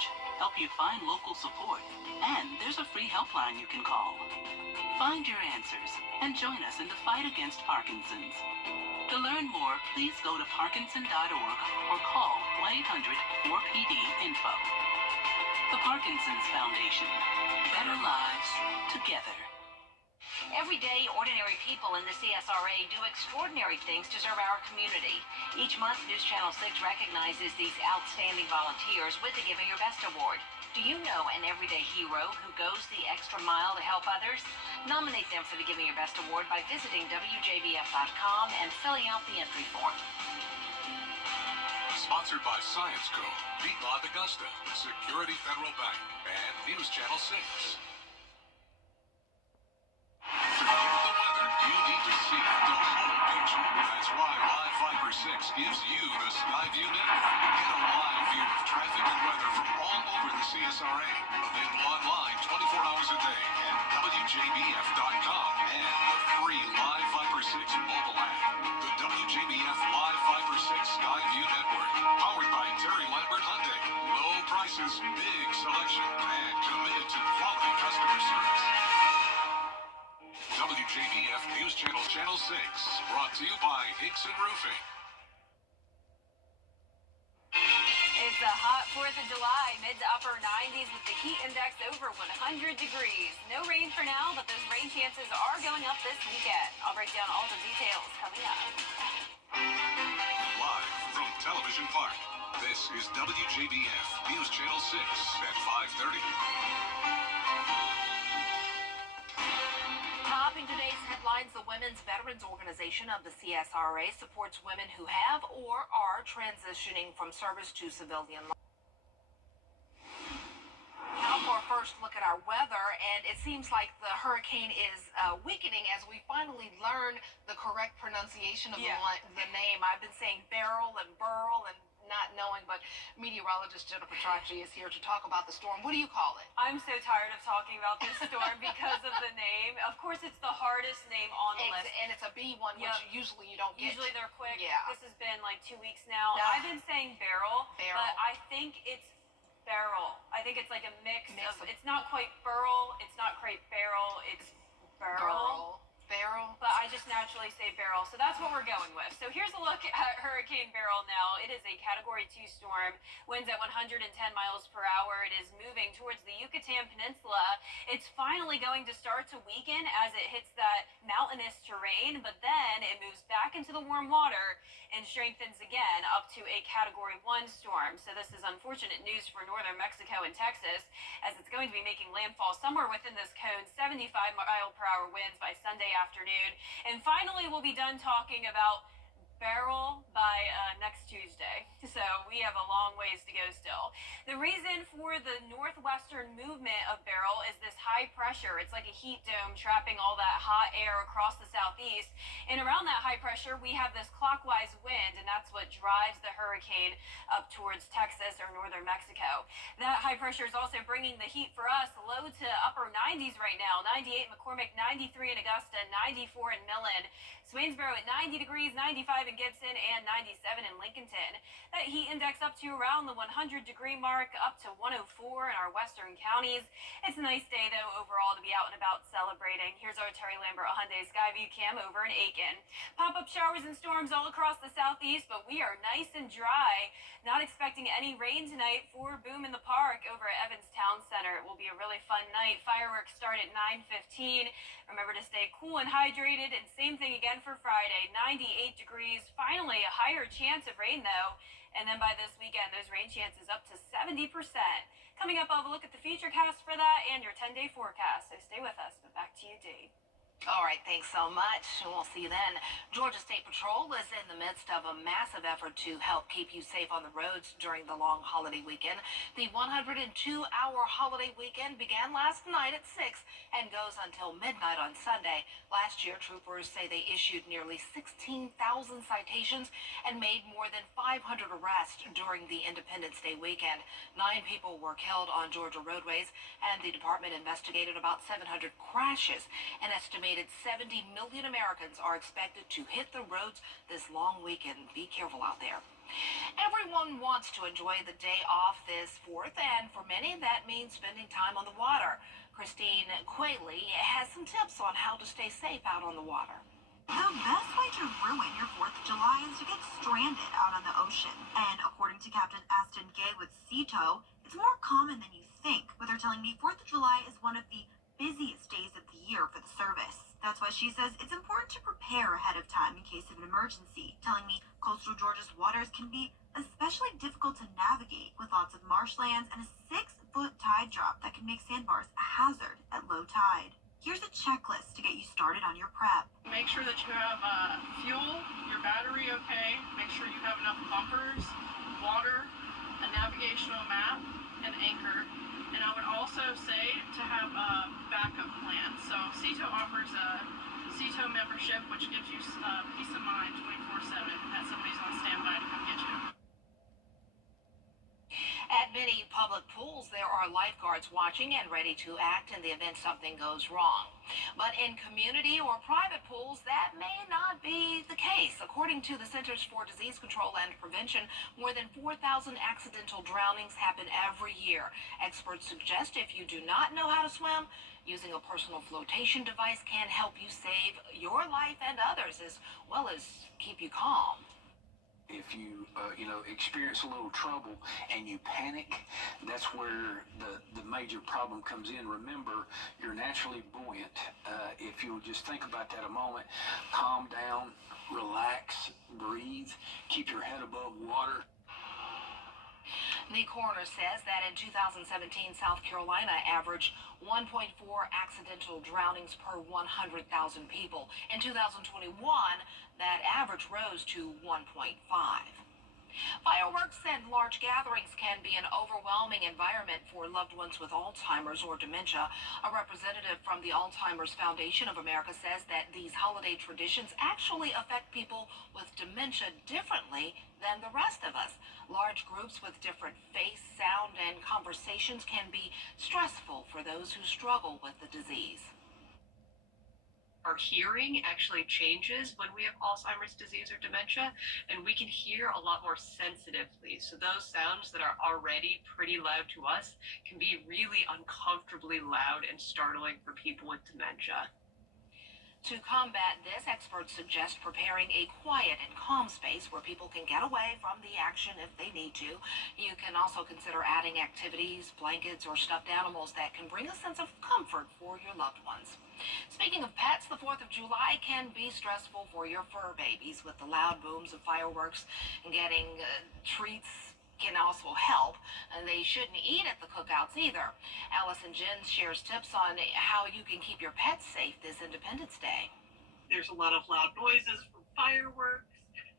research, help you find local support, and there's a free helpline you can call. Find your answers and join us in the fight against Parkinson's. To learn more, please go to parkinson.org or call 1-800-4PD-INFO. The Parkinson's Foundation. Better lives together. Every day, ordinary people in the CSRA do extraordinary things to serve our community. Each month, News Channel 6 recognizes these outstanding volunteers with the Giving Your Best Award. Do you know an everyday hero who goes the extra mile to help others? Nominate them for the Giving Your Best Award by visiting WJBF.com and filling out the entry form. Sponsored by Science Co., Piedmont Augusta, Security Federal Bank, and News Channel 6. To get the weather, you need to see the whole picture. That's why Live Fiber 6 gives you the Skyview network. Get a live view of traffic and weather from all over the CSRA. Available online 24 hours a day at WJBF.com and the free Live Fiber 6 mobile app. The WJBF Live Fiber 6 Skyview network. Powered by Terry Lambert Hyundai. Low prices, big selection, and committed to quality customer service. WJBF News Channel 6, brought to you by Hickson Roofing. It's a hot 4th of July, mid to upper 90s with the heat index over 100 degrees. No rain for now, but those rain chances are going up this weekend. I'll break down all the details coming up. Live from Television Park, this is WJBF News Channel 6 at 5:30. Topping today's headlines, the Women's Veterans Organization of the CSRA supports women who have or are transitioning from service to civilian life. Now for a first look at our weather, and it seems like the hurricane is weakening as we finally learn the correct pronunciation of the name. I've been saying barrel and burl and not knowing, but meteorologist Jennifer Tracci is here to talk about the storm. What do you call it? I'm so tired of talking about this storm because of the name. Of course, it's the hardest name on the list. And it's a B one, which usually you don't get. Usually they're quick. Yeah. This has been like 2 weeks now. I've been saying barrel, but I think it's barrel. I think it's like a mix of, it's not quite burl, it's not quite barrel, it's barrel. Barrel. But I just naturally say barrel, so that's what we're going with. So here's a look at Hurricane Beryl now. It is a Category 2 storm, winds at 110 miles per hour. It is moving towards the Yucatan Peninsula. It's finally going to start to weaken as it hits that mountainous terrain, but then it moves back into the warm water and strengthens again up to a Category 1 storm. So this is unfortunate news for northern Mexico and Texas, as it's going to be making landfall somewhere within this cone, 75 mile per hour winds by Sunday afternoon. And finally, we'll be done talking about Beryl by next Tuesday. So we have a long ways to go still. The reason for the northwestern movement of Beryl is this high pressure. It's like a heat dome trapping all that hot air across the southeast. And around that high pressure, we have this clockwise wind, and that's what drives the hurricane up towards Texas or northern Mexico. That high pressure is also bringing the heat for us low to upper 90s right now. 98 in McCormick, 93 in Augusta, 94 in Millen. Swainsboro at 90 degrees, 95 in Gibson, and 97 in Lincolnton. That heat index up to around the 100-degree mark, up to 104 in our western counties. It's a nice day, though, overall to be out and about celebrating. Here's our Terry Lambert Hyundai Skyview cam over in Aiken. Pop-up showers and storms all across the southeast, but we are nice and dry. Not expecting any rain tonight for Boom in the Park over at Evans Town Center. It will be a really fun night. Fireworks start at 9:15. Remember to stay cool and hydrated, and same thing again for Friday, 98 degrees. Finally, a higher chance of rain, though. And then by this weekend, those rain chances up to 70%. Coming up, I'll have a look at the futurecast for that and your 10-day forecast. So stay with us, but back to you, Dee. All right, thanks so much. We'll see you then. Georgia State Patrol is in the midst of a massive effort to help keep you safe on the roads during the long holiday weekend. The 102-hour holiday weekend began last night at 6 and goes until midnight on Sunday. Last year, troopers say they issued nearly 16,000 citations and made more than 500 arrests during the Independence Day weekend. 9 people were killed on Georgia roadways, and the department investigated about 700 crashes. An estimated 70 million Americans are expected to hit the roads this long weekend. Be careful out there. Everyone wants to enjoy the day off this 4th, and for many, that means spending time on the water. Christine Quayle has some tips on how to stay safe out on the water. The best way to ruin your 4th of July is to get stranded out on the ocean. And according to Captain Aston Gay with Seatow, it's more common than you think, with her telling me 4th of July is one of the busiest days of the year for the service. That's why she says it's important to prepare ahead of time in case of an emergency, telling me coastal Georgia's waters can be especially difficult to navigate with lots of marshlands and a 6-foot tide drop that can make sandbars a hazard at low tide. Here's a checklist to get you started on your prep. Make sure that you have fuel, your battery okay, make sure you have enough bumpers, water, a navigational map, an anchor, and I would also say to have a backup plan. So Seatow offers a Seatow membership, which gives you peace of mind 24/7 that somebody's on standby to come get you. At many public pools, there are lifeguards watching and ready to act in the event something goes wrong. But in community or private pools, that may not be the case. According to the Centers for Disease Control and Prevention, more than 4,000 accidental drownings happen every year. Experts suggest if you do not know how to swim, using a personal flotation device can help you save your life and others, as well as keep you calm. If you, experience a little trouble and you panic, that's where the major problem comes in. Remember, you're naturally buoyant. If you'll just think about that a moment, calm down, relax, breathe, keep your head above water. The coroner says that in 2017, South Carolina averaged 1.4 accidental drownings per 100,000 people. In 2021, that average rose to 1.5. Fireworks and large gatherings can be an overwhelming environment for loved ones with Alzheimer's or dementia. A representative from the Alzheimer's Foundation of America says that these holiday traditions actually affect people with dementia differently than the rest of us. Large groups with different face, sound, and conversations can be stressful for those who struggle with the disease. Our hearing actually changes when we have Alzheimer's disease or dementia, and we can hear a lot more sensitively. So those sounds that are already pretty loud to us can be really uncomfortably loud and startling for people with dementia. To combat this, experts suggest preparing a quiet and calm space where people can get away from the action if they need to. You can also consider adding activities, blankets, or stuffed animals that can bring a sense of comfort for your loved ones. Speaking of pets, the 4th of July can be stressful for your fur babies with the loud booms of fireworks, and getting treats can also help. And they shouldn't eat at the cookouts either. Allison Jens shares tips on how you can keep your pets safe this Independence Day. There's a lot of loud noises from fireworks.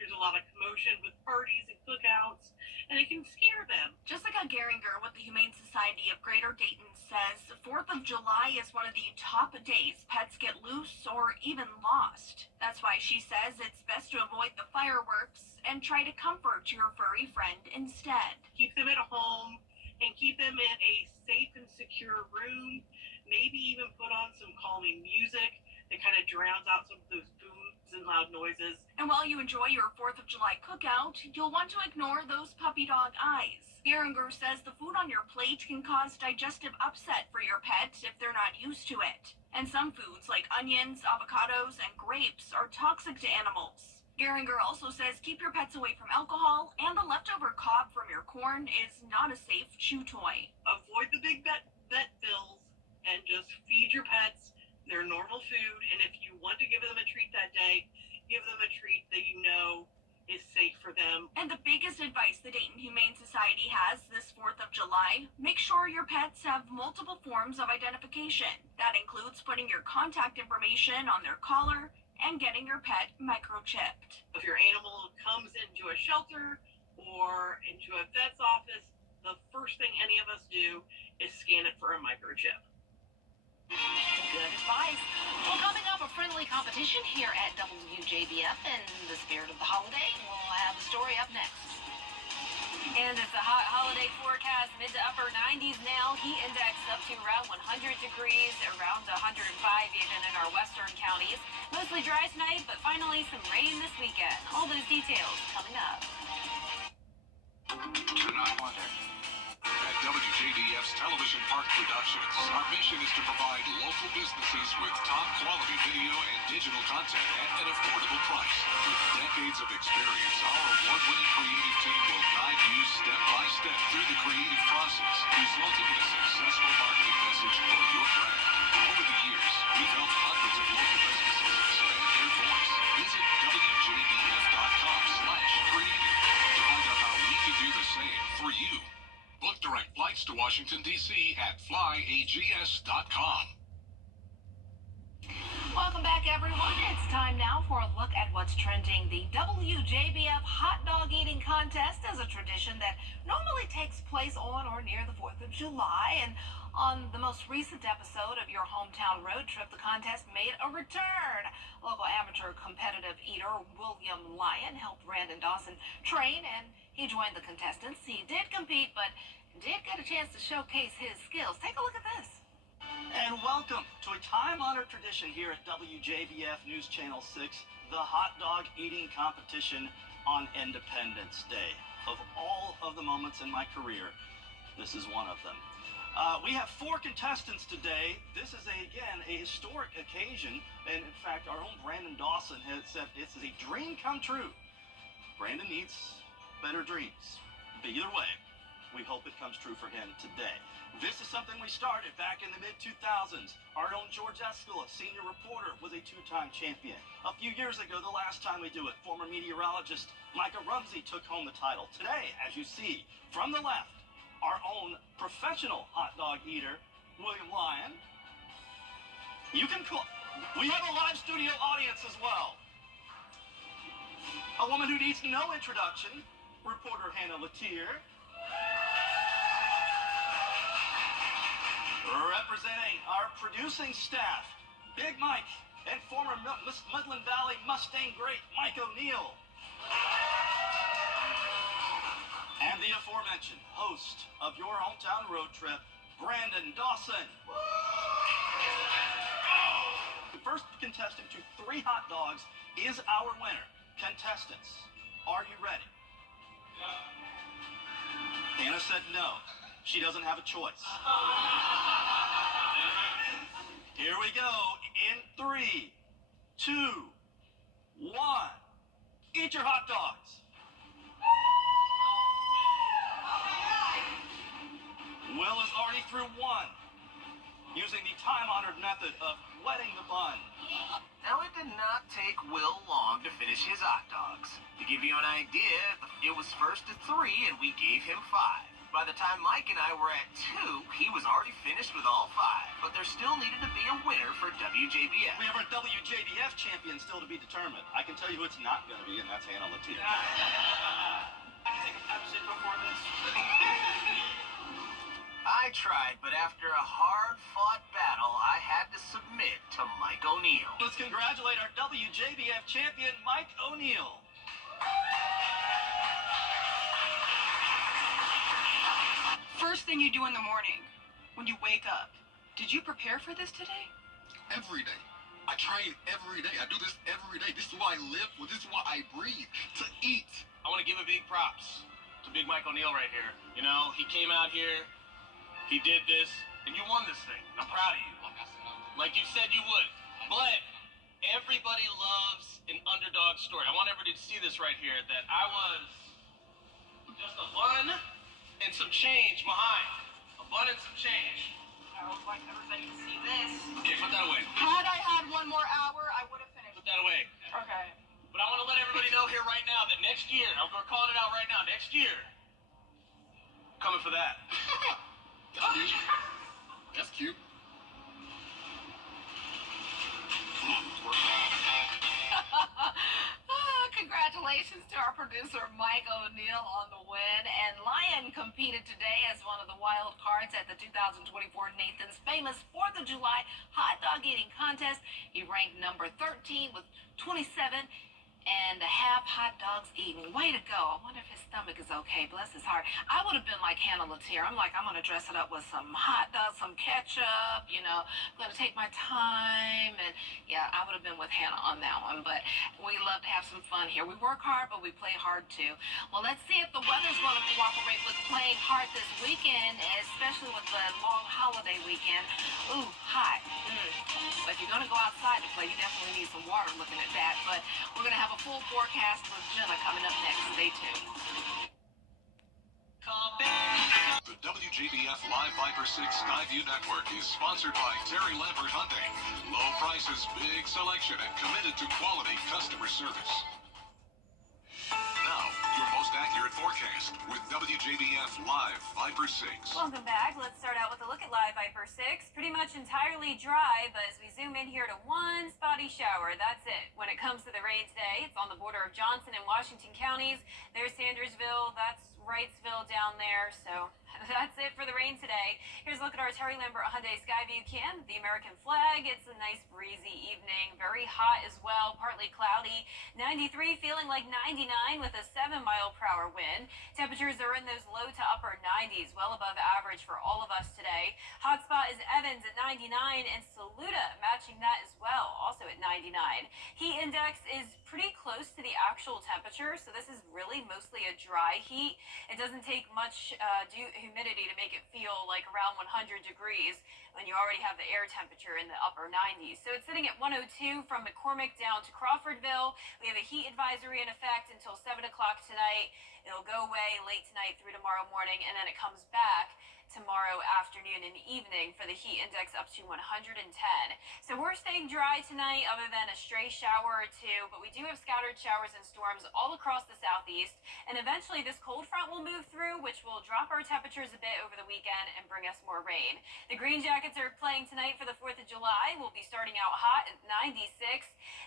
There's a lot of commotion with parties and cookouts, and it can scare them. Jessica Geringer with the Humane Society of Greater Dayton says the 4th of July is one of the top days pets get loose or even lost. That's why she says it's best to avoid the fireworks and try to comfort your furry friend instead. Keep them at home and keep them in a safe and secure room. Maybe even put on some calming music that kind of drowns out some of those booms and loud noises. And while you enjoy your 4th of July cookout, you'll want to ignore those puppy dog eyes. Geringer says the food on your plate can cause digestive upset for your pet if they're not used to it. And some foods like onions, avocados, and grapes are toxic to animals. Geringer also says keep your pets away from alcohol, and the leftover cob from your corn is not a safe chew toy. Avoid the big vet bills and just feed your pets their normal food, and if you want to give them a treat that day, give them a treat that you know is safe for them. And the biggest advice the Dayton Humane Society has this 4th of July, make sure your pets have multiple forms of identification. That includes putting your contact information on their collar and getting your pet microchipped. If your animal comes into a shelter or into a vet's office, the first thing any of us do is scan it for a microchip. Good advice. Well, coming up, a friendly competition here at WJBF in the spirit of the holiday. We'll have the story up next. And it's a hot holiday forecast, mid to upper 90s now. Heat index up to around 100 degrees, around 105 even in our western counties. Mostly dry tonight, but finally some rain this weekend. All those details coming up. Do not wonder. At WJBF's Television Park Productions, our mission is to provide local businesses with top quality video and digital content at an affordable price. With decades of experience, our award-winning creative team will guide you step by step through the creative process, resulting in a successful marketing message for your brand. Over the years, we've helped hundreds of local businesses expand their voice. Visit WJBF.com/creative to find out how we can do the same for you. Book direct flights to Washington, D.C. at flyags.com. Welcome back, everyone. It's time now for a look at what's trending. The WJBF hot dog eating contest is a tradition that normally takes place on or near the 4th of July. And on the most recent episode of Your Hometown Road Trip, the contest made a return. Local amateur competitive eater William Lyon helped Brandon Dawson train, and he joined the contestants. He did compete, but did get a chance to showcase his skills. Take a look at this. And welcome to a time-honored tradition here at WJBF News Channel 6, the hot dog eating competition on Independence Day. Of all of the moments in my career, this is one of them. We have 4 contestants today. This is, again, a historic occasion. And in fact, our own Brandon Dawson has said this is a dream come true. Brandon needs better dreams. But either way, we hope it comes true for him today. This is something we started back in the mid-2000s. Our own George Escala, senior reporter, was a 2-time champion. A few years ago, the last time we do it, former meteorologist Micah Rumsey took home the title. Today, as you see, from the left, our own professional hot dog eater, William Lyon. You can call. We have a live studio audience as well. A woman who needs no introduction, reporter Hannah Latier. Representing our producing staff, Big Mike and former Midland Valley Mustang great Mike O'Neill. And the aforementioned host of Your Hometown Road Trip, Brandon Dawson. The first contestant to 3 hot dogs is our winner. Contestants, are you ready? Anna said no. She doesn't have a choice. Here we go. In 3, 2, 1. Eat your hot dogs. Will is already through 1, using the time-honored method of wetting the bun. Now, it did not take Will long to finish his hot dogs. To give you an idea, it was first at 3 and we gave him 5. By the time Mike and I were at 2, he was already finished with all 5. But there still needed to be a winner for WJBF. We have our WJBF champion still to be determined. I can tell you who it's not going to be, and that's Hannah Latier. I take a Pepsi before this. I tried, but after a hard-fought battle, I had to submit to Mike O'Neill. Let's congratulate our WJBF champion, Mike O'Neill. First thing you do in the morning, when you wake up, did you prepare for this today? Every day. I train every day. I do this every day. This is why I live for. This is why I breathe. To eat. I want to give a big props to Big Mike O'Neill right here. You know, he came out here, he did this, and you won this thing. I'm proud of you. Like you said you would. But everybody loves an underdog story. I want everybody to see this right here, that I was just a bun and some change behind. A bun and some change. I would like everybody to see this. Okay, put that away. Had I had 1 more hour, I would have finished. Put that away. Okay. But I want to let everybody know here right now that next year, we're calling it out right now, next year, coming for that. That's cute. That's cute. Congratulations to our producer Mike O'Neill on the win. And Lyon competed today as one of the wild cards at the 2024 Nathan's Famous 4th of July hot dog eating contest. He ranked number 13 with 27. and to have hot dogs eaten. Way to go. I wonder if his stomach is okay. Bless his heart. I would have been like Hannah Latier. I'm like, I'm going to dress it up with some hot dogs, some ketchup, you know. I'm going to take my time. And yeah, I would have been with Hannah on that one. But we love to have some fun here. We work hard, but we play hard too. Well, let's see if the weather's going to cooperate with playing hard this weekend, especially with the long holiday weekend. Ooh, hot. So if you're going to go outside to play, you definitely need some water looking at that. But we're going to have a full forecast with Jenna coming up next. Stay tuned. The WJBF Live Viper 6 Skyview Network is sponsored by Terry Lambert Hyundai. Low prices, big selection, and committed to quality customer service. Now, your most accurate forecast with WJBF Live Viper 6. Welcome back. Let's start out with a look at Live Viper 6. Pretty much entirely dry, but as we zoom in here to one spotty shower, that's it. When it comes to the rain today, it's on the border of Johnson and Washington counties. There's Sandersville, that's Wrightsville down there, so that's it for the rain today. Here's a look at our Terry Lambert Hyundai Skyview cam. The American flag. It's a nice breezy evening. Very hot as well, partly cloudy. 93 feeling like 99 with a 7-mile-per-hour wind. Temperatures are in those low to upper 90s, well above average for all of us today. Hot spot is Evans at 99 and Saluda matching that as well, also at 99. Heat index is pretty close to the actual temperature, so this is really mostly a dry heat. It doesn't take much humidity to make it feel like around 100 degrees when you already have the air temperature in the upper 90s. So it's sitting at 102 from McCormick down to Crawfordville. We have a heat advisory in effect until 7 o'clock tonight. It'll go away late tonight through tomorrow morning, and then it comes back tomorrow afternoon and evening for the heat index up to 110. So we're staying dry tonight other than a stray shower or two, but we do have scattered showers and storms all across the southeast. And eventually this cold front will move through, which will drop our temperatures a bit over the weekend and bring us more rain. The Green Jackets are playing tonight for the 4th of July. We'll be starting out hot at 96.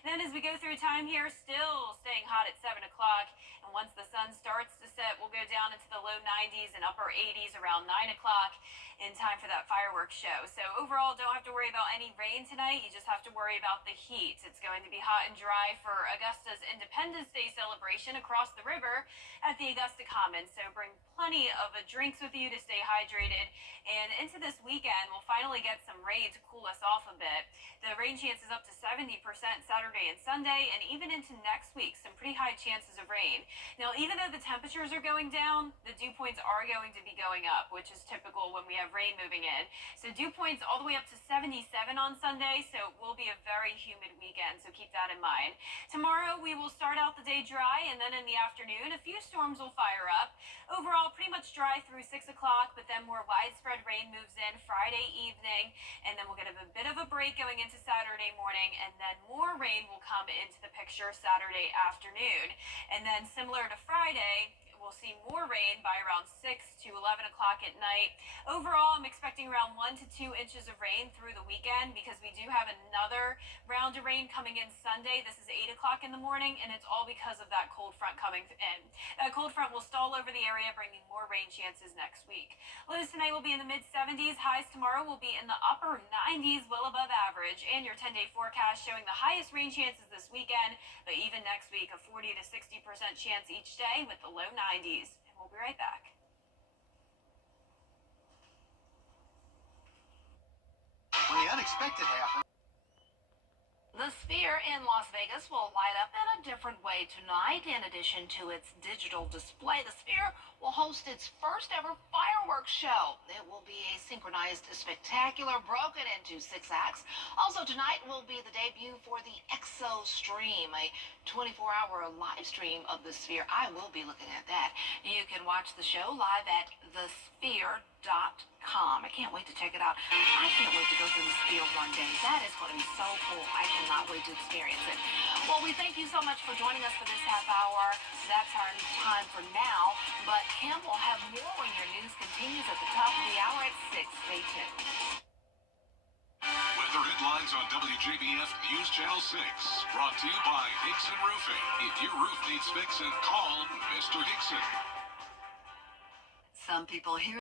Then as we go through time here, still staying hot at 7 o'clock. And once the sun starts to set, we'll go down into the low 90s and upper 80s around 9 o'clock in time for that fireworks show. So overall, don't have to worry about any rain tonight. You just have to worry about the heat. It's going to be hot and dry for Augusta's Independence Day celebration across the river at the Augusta Commons. So bring plenty of drinks with you to stay hydrated. And into this weekend, we'll finally get some rain to cool us off a bit. The rain chance is up to 70% Saturday and Sunday, and even into next week, some pretty high chances of rain. Now, even though the temperatures are going down, the dew points are going to be going up, which is typical when we have rain moving in. So dew points all the way up to 77 on Sunday, so it will be a very humid weekend, so keep that in mind. Tomorrow, we will start out the day dry, and then in the afternoon, a few storms will fire up. Overall, pretty much dry through 6 o'clock, but then more widespread rain moves in Friday evening, and then we'll get a bit of a break going into Saturday morning, and then more rain will come into the picture Saturday afternoon. And then similar to Friday, we'll see more rain by around 6 to 11 o'clock at night. Overall, I'm expecting around 1 to 2 inches of rain through the weekend because we do have another round of rain coming in Sunday. This is 8 o'clock in the morning, and it's all because of that cold front coming in. That cold front will stall over the area, bringing more rain chances next week. Lows tonight will be in the mid-70s. Highs tomorrow will be in the upper 90s, well above average. And your 10-day forecast showing the highest rain chances this weekend, but even next week, a 40 to 60% chance each day with the low 90s. And we'll be right back. When the unexpected happens. The Sphere in Las Vegas will light up in a different way tonight. In addition to its digital display, the Sphere will host its first ever fireworks show. It will be a synchronized spectacular broken into 6 acts. Also tonight will be the debut for the Exo Stream, a 24-hour live stream of the Sphere. I will be looking at that. You can watch the show live at thesphere.com. I can't wait to check it out. I can't wait to go to the Sphere one day. That is going to be so cool. I cannot wait to experience it. Well, we thank you so much for joining us for this half hour. That's our time for now. But Kim will have more when your news continues at the top of the hour at 6. Stay tuned. Weather headlines on WJBF News Channel 6. Brought to you by Hickson Roofing. If your roof needs fixing, call Mr. Hickson. Some people hear